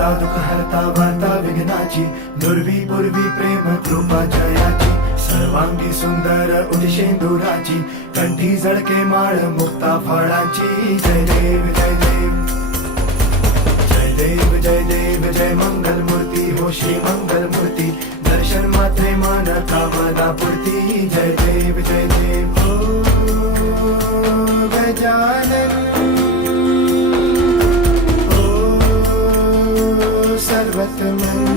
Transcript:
दाता दुःख हरता वार्ता विघ्नाची, दुर्वी पूर्वी प्रेम कृपा जयाची, सर्वांगी सुंदर उदिशेंदुराची, कंठी जळके माळ मुक्ता फळाची. जय देव जय देव जय देव जय देव जय मंगल मूर्ती हो श्री मंगल मूर्ती, दर्शन मात्रे मान कामना पूर्ती. जय देव जय देव ओ गजानन ओ सर्वतमन